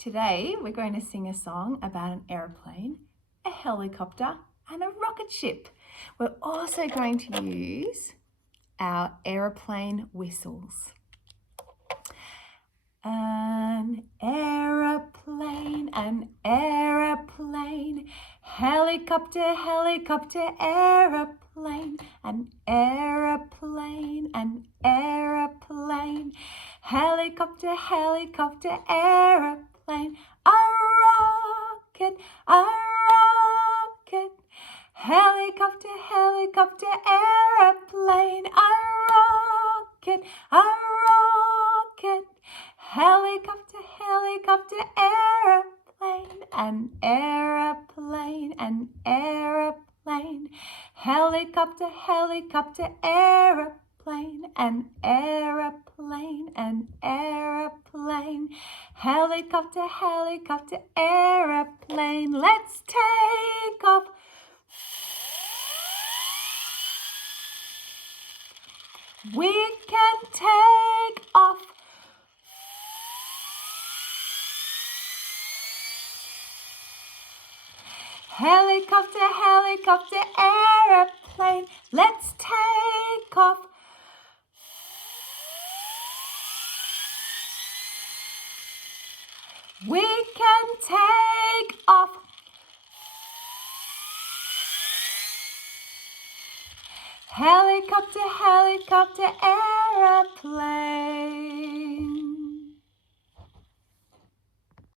Today we're going to sing a song about an aeroplane, a helicopter and a rocket ship. We're also going to use our aeroplane whistles. An aeroplane, helicopter, helicopter, aeroplane, an aeroplane, helicopter, helicopter, aeroplane, a rocket, helicopter, helicopter, aeroplane, a rocket, helicopter, helicopter, aeroplane, an aeroplane, helicopter, helicopter, aeroplane, an aeroplane, helicopter, helicopter, aeroplane. Let's take off. We can take off. Helicopter, helicopter, aeroplane. Let's take off. We can take off. Helicopter, helicopter, aeroplane.